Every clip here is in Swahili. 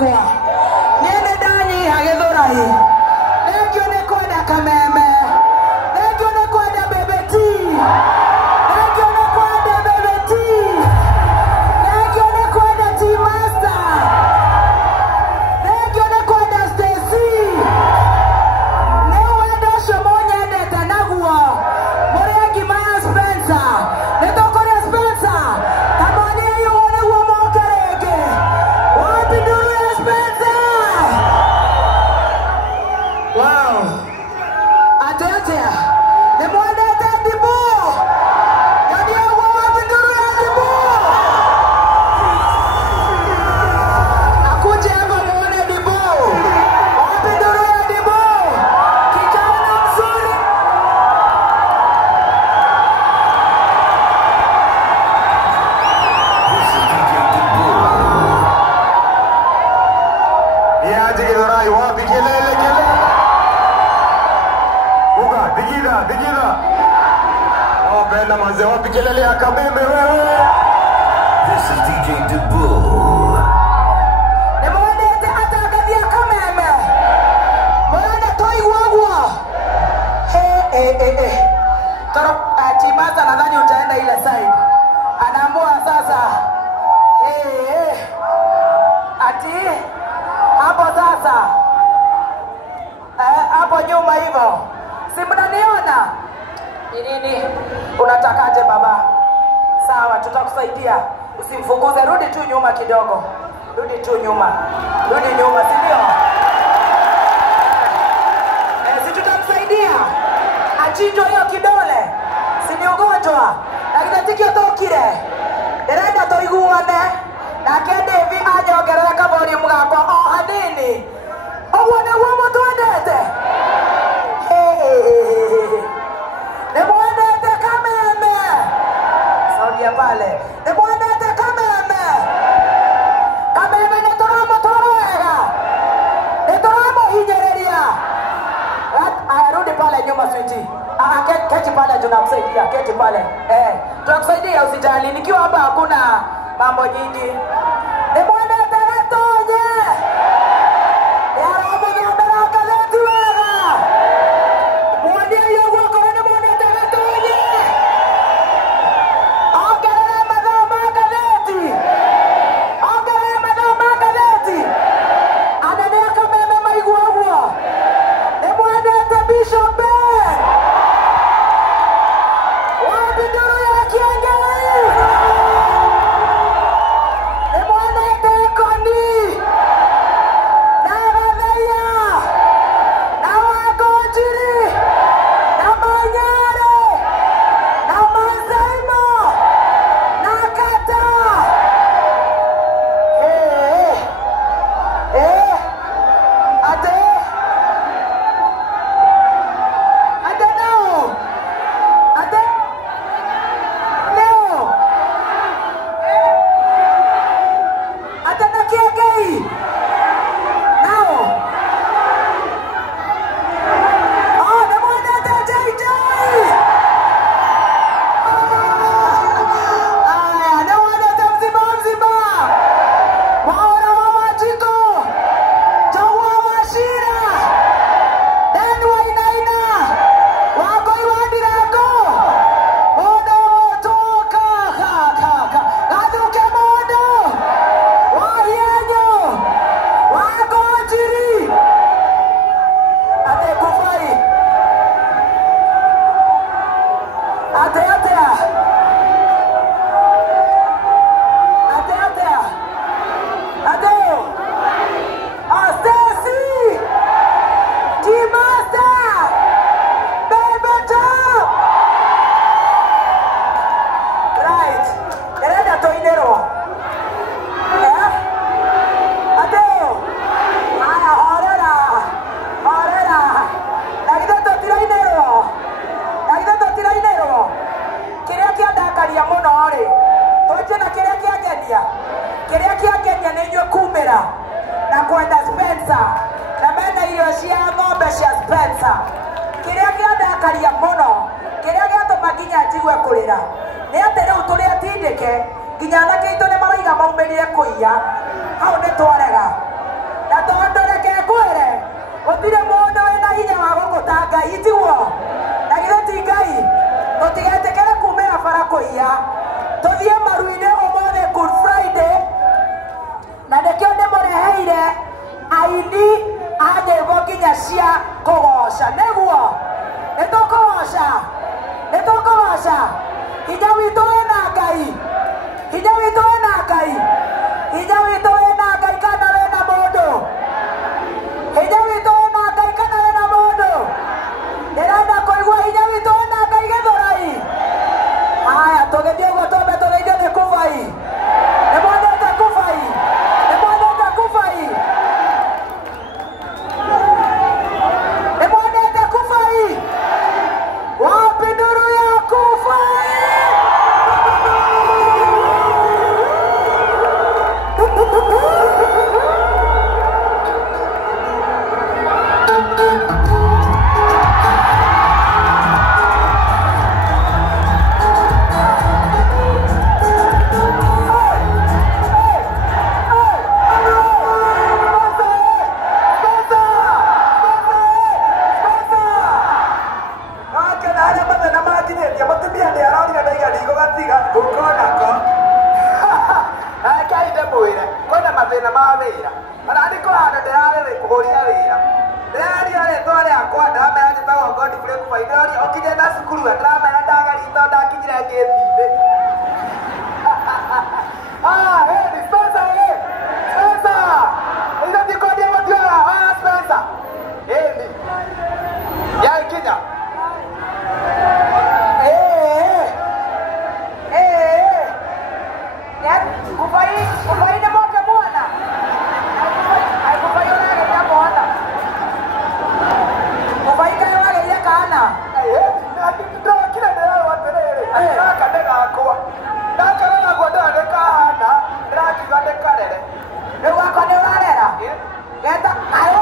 yakwa nene dani hagithurai negio ne kwenda kameme negio ne kwenda bebeti negio ne kwenda bebeti negio ne kwenda T-Master negio ne kwenda Stacy ne wendo shomonya ndeta naguo Muregi Maya Spencer ne tokore Spencer tamani yone wo mokereke wapi nduru ya Spencer. Wow, atea ne mwende tendibu yani wo wapi nduru ya tendibu akuje hapo muone dibu wapi nduru ya dibu kijana mzuri. Niaje Githurai wapi kelele kelele. Uga digida. Oh bela manze wapi kelele ya Kameme wewe. This is DJ Dibble. Ne mwende atagadia Kameme mwende toi wagwa toro T-Master nadhani utaenda ile side anaambua sasa ati hapo sasa hapo nyuma hivyo si mnaniona ni nini unatakaje baba? Sawa, tutakusaidia, usimfukuze, rudi tu nyuma kidogo, rudi nyuma si ndio? Si tutakusaidia achinjwe hiyo kidole, si ni ugonjwa lakini tikio tokire derenda toiguane na kende hivi aje ongereka volume gakwa o hanini ogone wo mutwendete ne mwendete Kameme saudia pale ne mwendete Kameme ne toramo torega ne toramo hinyereria arudi pale nyuma switi keti pale tunamsaidia keti pale tunakusaidia usijali nikiwa hapa hakuna mambo nyingi ne mwendete Gatonye yaro mwana baraka letu wega mwandia hiyo wako ne mwendete Gatonye ongerera madhao magazeti anene Kameme maiguagwo ne mwendete Bishop Ben wapi nduru ya Kiengei ne mwendete Koni na Gathia na Wangojiri na Manyare na Mazaimo na Kata Atena Kiengei now ne mwendete JJ ne mwendete mzima Mwaura wa Wajiko Jowa Washira Den Wainaina Wakoi Wandirako Modo Motoka Gaduke Modo Wahienyo Wangojiri Ate Kufai Atea Adeo Stacy T-Master Baby Top right erenda toinerwa Adeo ana horera nagitho totirainerwa kiria kiandakaria muno ri toje na kiria kiangenia ni inyue kumira na kwenda Spencer na mena irio cia ng'ombe cia Spencer kiria kiandakaria muno kiria giatuma nginya njigwe kurira ni ati riu turi atindike nginya anake itu ni maraiga maumirire kuiya hau ni twarega ngai tiguo na githeti ngai tutigetekera kumira barako iya tuthie maruine omothe Good Friday na ndekio ndimureheire aini anyĩmbo nginya cia kũgoca nĩguo nĩtũkũgoca hinya witũ wĩna ngai hinya witũ wĩna ngai hinya witũ wĩna ngai kana wĩna mũndũ hinya witũ wĩna ngai kana wĩna mũndũ ndĩrenda kũigua hinya witũ wĩna ngai Gĩthũrai haya tũgĩthiĩ ũguo twambe tũgeithio nĩ Kubai nĩmwendete Kubai nĩmwendete Kubai nĩmwendete Kubai wapi nduru ya Kubai mathina ma wira kana ndiko handu ndirarere kuhuria wira ndiraria ritwa riakwa ndiramera njitagwo Godfrey Kubai ndiraria okinye na cukuru ndiramera ndagarito ndakinyire ngĩthinde hey Spencer Spencer ĩno ndikodia gũtuara Spencer ĩni yakinya Kubai nĩ moke mwana Kubai ũrageria mwana Kubai kaĩ wageria kana ndokire ndĩrarwo atĩrĩrĩ gaka nĩ gakwa ndakara naguo ndĩra nĩkahana ndĩrakiuga nĩ karere rĩu gakwa nĩ ũrarera geta kayũ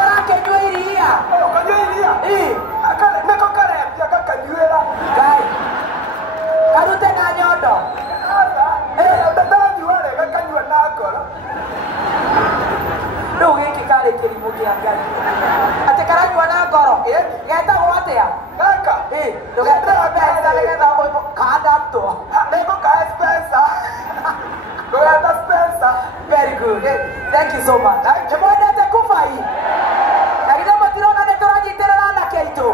ũrakĩnyua iria kanyua iria nĩko karembia gakanyuĩra ngai karute na nyondo rĩu gĩkĩ karĩ kĩrimũ kĩa ngai atĩ karanyua na ngoro getagwo atĩa gaka ndũgeterwo mbeca nĩgetha kandamtwo nĩngũkahe Spencer ndũgeta Spencer very good thank you so much nĩmwendete Kubai na githĩ mũtirona nĩtũranyitĩrĩra anake aitũ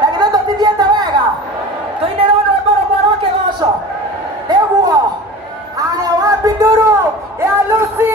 na githĩ tũtithiĩte wega tũinĩrwo rwĩmbo rũmwe rwa kĩgoco nĩguo haya wapi nduru ya Lucy